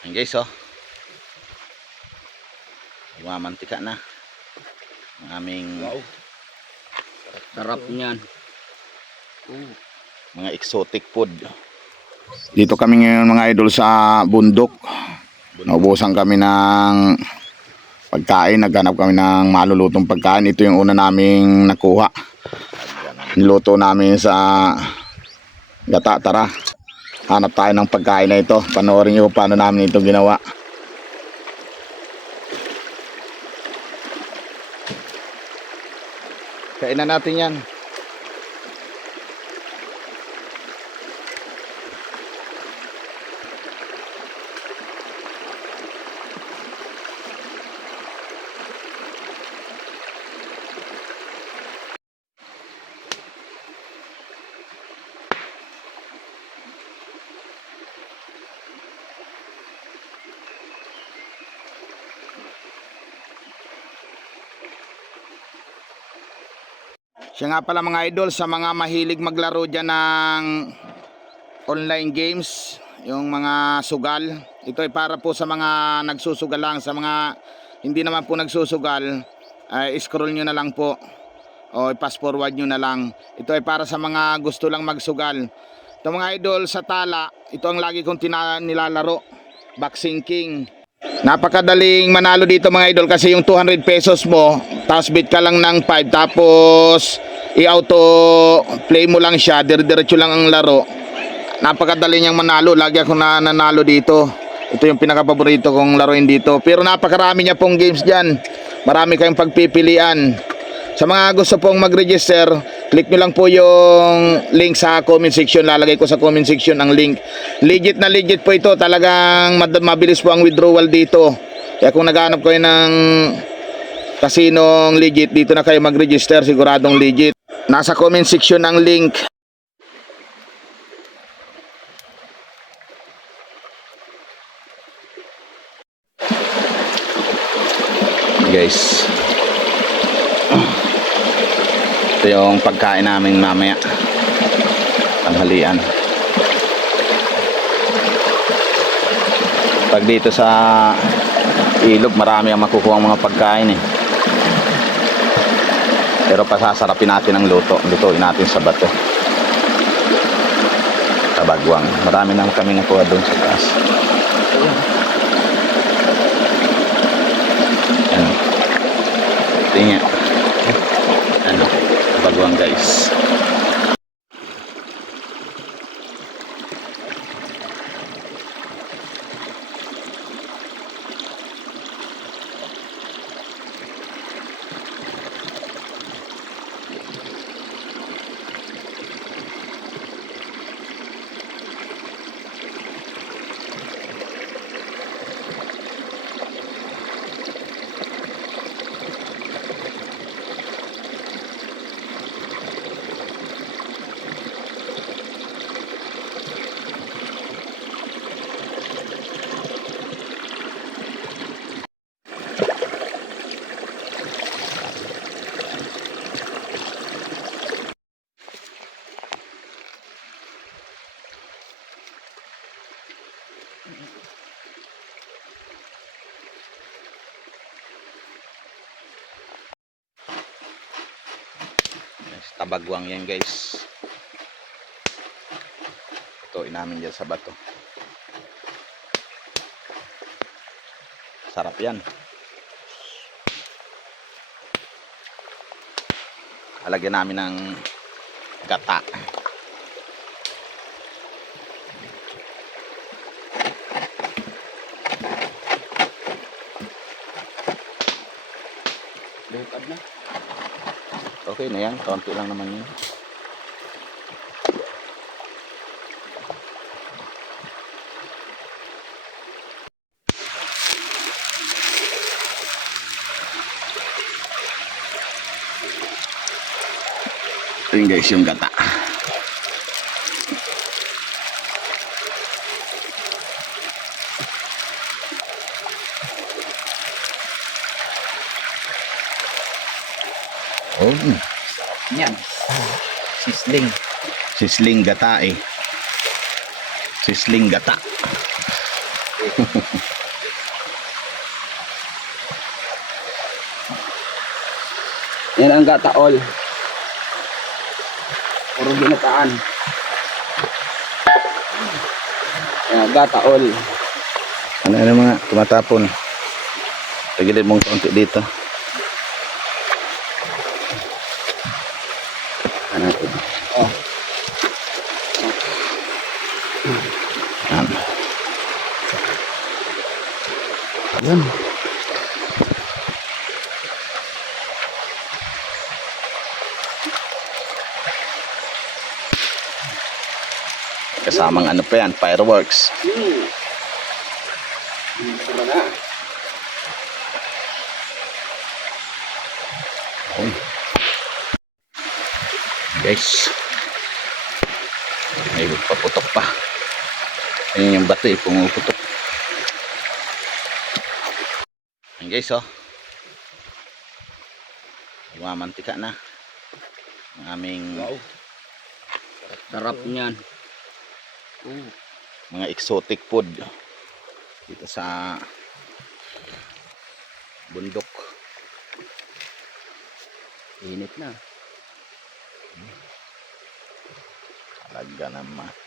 Ayan guys, oh. Mamantika na ang aming Sarap niyan. mga exotic food. Dito kami ngayon mga idol sa bundok. Naubusan kami ng pagkain. Naghanap kami ng malulutong pagkain. Ito yung una naming nakuha. Niluto namin sa gata. Tara, hanap tayo ng pagkain na ito. Panoorin nyo paano namin ito ginawa. Kainan natin yan. Siya nga pala mga idol, sa mga mahilig maglaro dyan ng online games, yung mga sugal, ito ay para po sa mga nagsusugal lang. Sa mga hindi naman po nagsusugal, scroll nyo na lang po o pass forward nyo na lang. Ito ay para sa mga gusto lang magsugal. Ito mga idol, sa tala, ito ang lagi kong nilalaro, Boxing King. Napakadaling manalo dito mga idol kasi yung 200 pesos mo, tapos bid ka lang ng 5, tapos i-auto play mo lang siya, dire-diretso lang ang laro. Napakadali niyang manalo, lagi ako nanalo dito. Ito yung pinaka-paborito kong laruin dito. Pero napakarami niya pong games dyan, marami kayong pagpipilian. Sa mga gusto pong mag-register, click nyo lang po yung link sa comment section. Lalagay ko sa comment section ang link. Legit na legit po ito. Talagang mabilis po ang withdrawal dito. Kaya kung naghanap kayo ng kasinong legit, dito na kayo mag-register. Siguradong legit. Nasa comment section ang link. Guys, ito yung pagkain namin mamaya, tanghalian. Pag dito sa ilog, marami ang makukuha ang mga pagkain eh. Pero pasasarapin natin ang lutuin natin sa bato, sa bagwang. Marami nang kami nakuha doon sa taas. Ano, tingnan, ano, bagwang guys. Tabagwang yan guys. Tutuin namin dyan sa bato. Sarap yan. Halagyan namin ng gata. Lutad na. Okay na yan, kaunti lang naman yun. Ito yun guys, yung gata. Oh, Yan. Sisling. sisling gata eh. Sisling gata. Yan ang gataol. Puro ginataan. Yan, gataol. Ano mga tumatapon. Tagilid mong konti dito. Ano ito? Oh. Yan. Yan. Kasamang ano pa yan, fireworks. Tama na. Guys, may paputok pa. Ayun yung bato pumuputok. Ayan guys, oh. Mamantika na ang aming Sarap niyan. mga exotic food dito sa bundok. Init na. Talaga naman.